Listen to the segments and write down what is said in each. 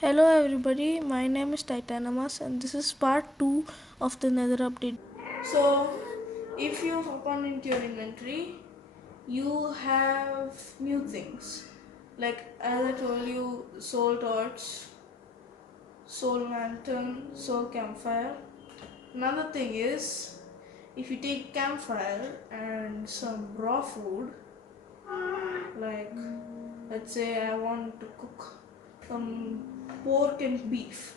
Hello everybody, my name is Titanamas and this is part 2 of the Nether update. So, if you open into your inventory, you have new things. Like as I told you, soul torch, soul lantern, soul campfire. Another thing is, if you take campfire and some raw food, like let's say I want to cook some pork and beef.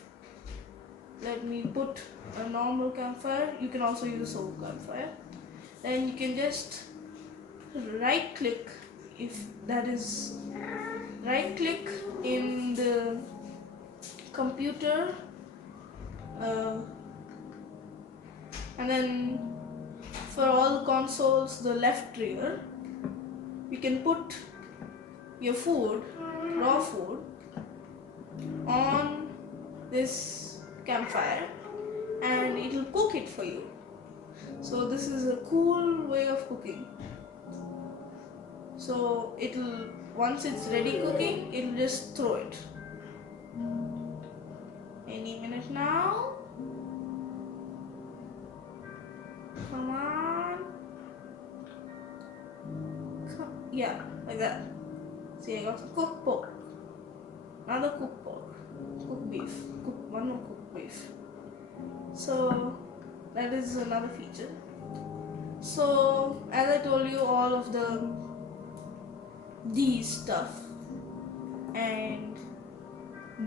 Let me put a normal campfire. You can also use a soul campfire. And you can just right click, if that is right click in the computer, uh, and then for all the consoles, the left trigger, you can put your food, raw food, on this campfire and it will cook it for you. So this is a cool way of cooking. So it'll, once it's ready cooking, it'll just throw it any minute now. Come on. Yeah, like that. See, I got some cooked pork, another cooked pork, cooked beef, one more cooked beef. So that is another feature. So as I told you, all of these stuff and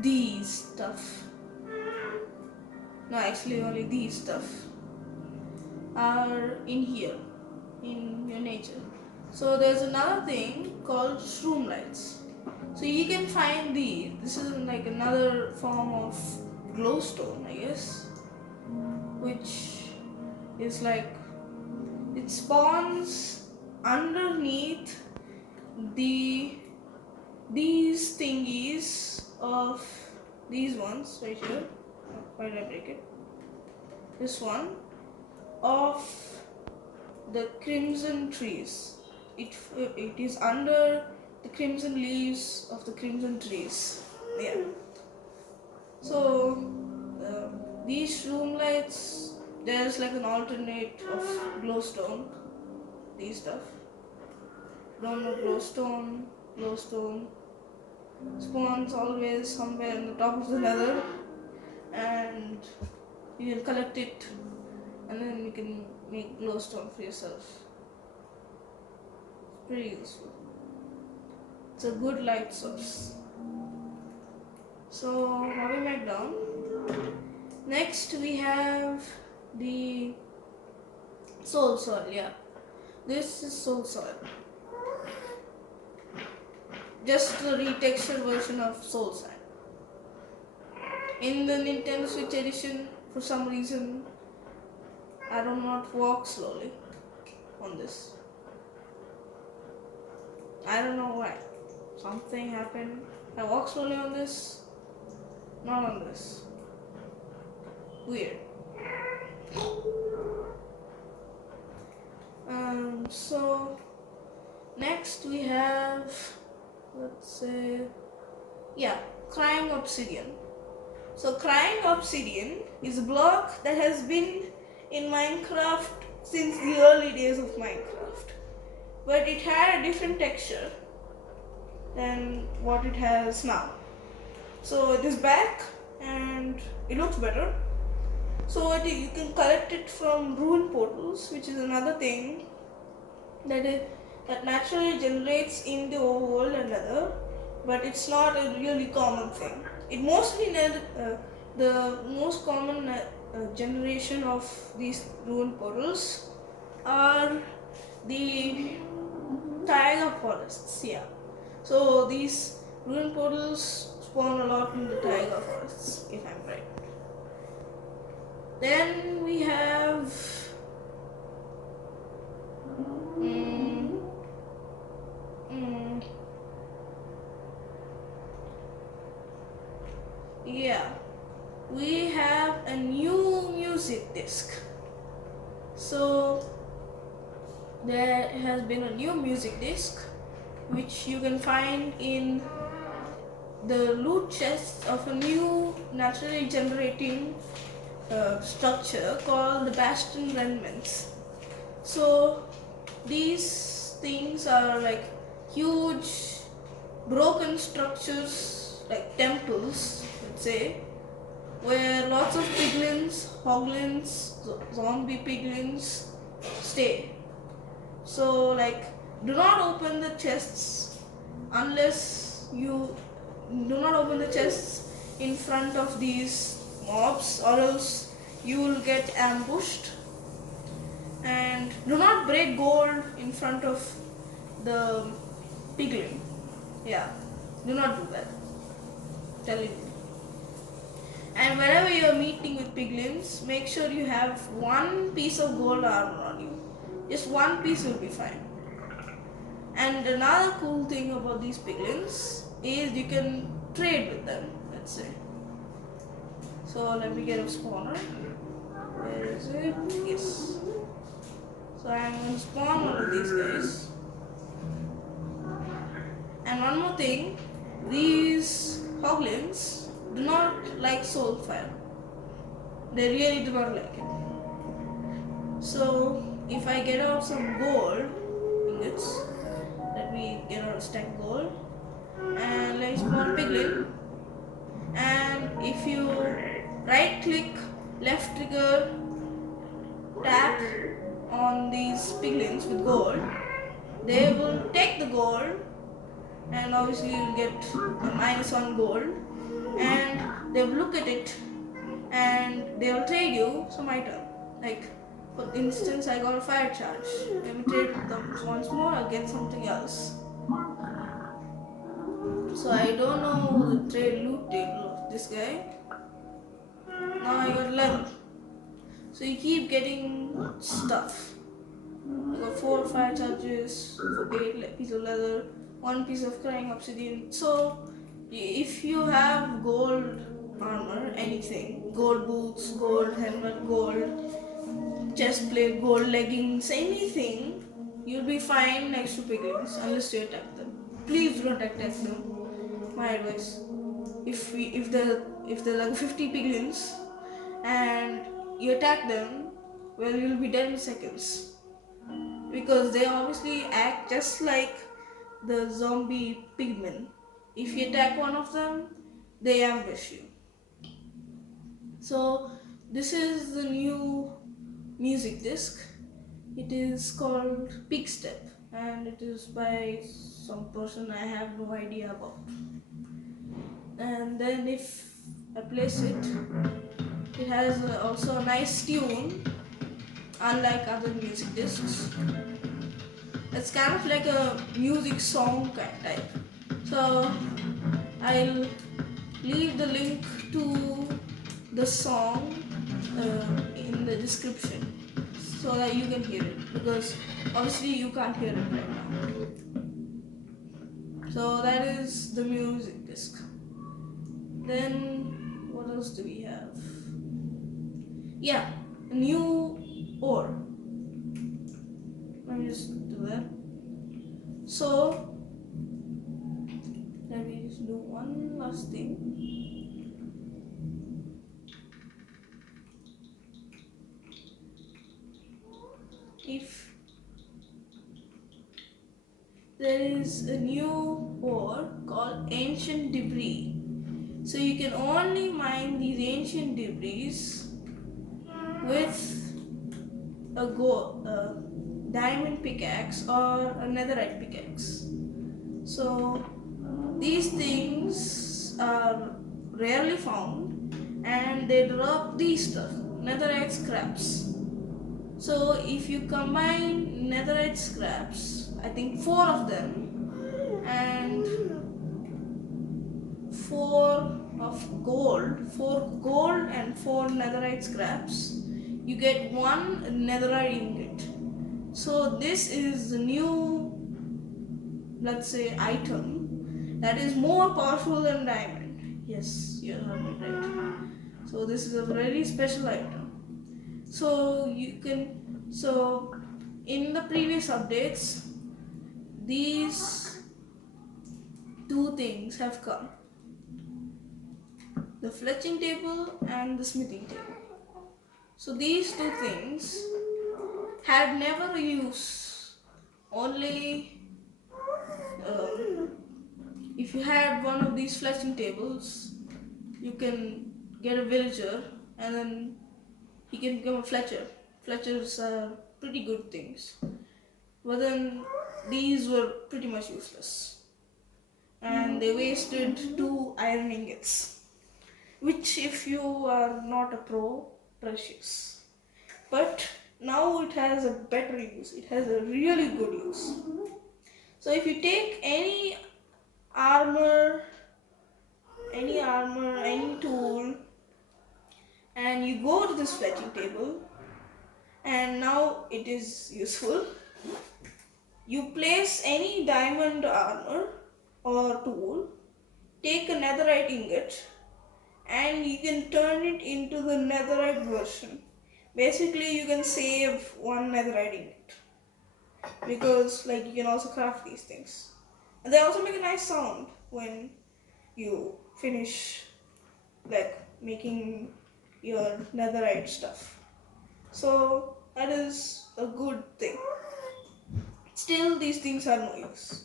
these stuff, no, actually only these stuff are in here, in your nature. So there's another thing called shroom lights. So you can find these. This is like another form of glowstone, I guess, which is like, it spawns underneath these thingies of these ones right here. Why did I break it? This one of the crimson trees. It is under the crimson leaves of the crimson trees. Yeah. So these room lights, there's like an alternate of glowstone. These stuff. Don't know glowstone spawns always somewhere in the top of the nether, and you can collect it, and then you can make glowstone for yourself. It's pretty useful. It's a good light source. So moving back down. Next we have the soul soil. Yeah, this is soul soil. Just a retextured version of soul sand. In the Nintendo Switch edition, for some reason, I do not walk slowly on this. I don't know why. Something happened. I walk slowly on this, not on this. Weird. So next we have, let's say, yeah, crying obsidian. So crying obsidian is a block that has been in Minecraft since the early days of Minecraft, but it had a different texture than what it has now. So it is back and it looks better. So you can collect it from ruin portals, which is another thing that naturally generates in the overworld and Nether, but it's not a really common thing. It mostly the most common generation of these ruin portals are the taiga forests. Yeah, so these ruin portals spawn a lot in the taiga forests, if I'm right. Then we have yeah, we have a new music disc. So there has been a new music disc which you can find in the loot chests of a new naturally generating structure called the Bastion Remnants. So these things are like huge broken structures, like temples, let's say, where lots of piglins, hoglins, zombie piglins stay. So, like, do not open the chests unless you do not open the chests in front of these mobs, or else you will get ambushed. And do not break gold in front of the piglin. Yeah, do not do that. Telling you. And whenever you are meeting with piglins, make sure you have one piece of gold armor on you. Just one piece will be fine. And another cool thing about these piglins is you can trade with them, let's say. So let me get a spawner. Where is it? Yes. So I'm going to spawn one of these guys. And one more thing, these hoglins do not like soul fire. They really do not like it. So if I get out some gold ingots, let me get out a stack gold, and let's spawn piglin. And if you right click, left trigger, tap on these piglins with gold, they will take the gold, and obviously you'll get a -1 gold, and they'll look at it and they'll trade you some item. Like, for instance, I got a fire charge. Let me trade them once more, I'll get something else. So I don't know the trade loot table of this guy. Now I got leather. So you keep getting stuff. I got 4 fire charges, 8 pieces of leather, 1 piece of crying obsidian. So if you have gold armor, anything, gold boots, gold helmet, gold chest plate, gold leggings, anything, you'll be fine next to piglins unless you attack them. Please do not attack them. My advice. If there are like 50 piglins and you attack them, well, you'll be dead in seconds, because they obviously act just like the zombie pigmen. If you attack one of them, they ambush you. So this is the new music disc. It is called Peak Step, and it is by some person I have no idea about. And then if I place it, it has also a nice tune, unlike other music discs. It's kind of like a music song kind type. So I'll leave the link to the song in the description so that you can hear it, because obviously you can't hear it right now. So that is the music disc. Then what else do we have? Yeah, a new ore. Let me just do that. So let me just do one last thing. If there is a new ore called ancient debris, so you can only mine these ancient debris with a diamond pickaxe or a netherite pickaxe. So these things are rarely found, and they drop these stuff, netherite scraps. So if you combine netherite scraps, I think 4 of them, and 4 gold and 4 netherite scraps, you get 1 netherite ingot. So this is the new, let's say, item that is more powerful than diamond. Yes, you heard me right. So this is a very special item. So in the previous updates, these 2 things have come. the fletching table and the smithing table. So these two things had never use. Only if you had one of these fletching tables, you can get a villager and then he can become a fletcher. Fletchers are pretty good things. But then these were pretty much useless. And they wasted 2 iron ingots, which, if you are not a pro, precious. But now it has a better use, it has a really good use. So if you take armor, any tool, and you go to this fletching table, and now it is useful. You place any diamond armor or tool, take a netherite ingot, and you can turn it into the netherite version. Basically, you can save one netherite ingot because, like, you can also craft these things, and they also make a nice sound when you finish, like, making your netherite stuff. So that is a good thing. Still, these things are no use.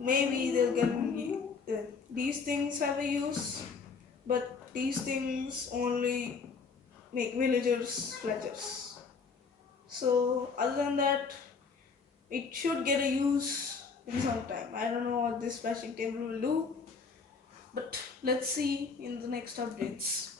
Maybe they'll get these things have a use, but these things only make villagers fletchers. So other than that, it should get a use in some time. I don't know what this fletching table will do, but let's see in the next updates.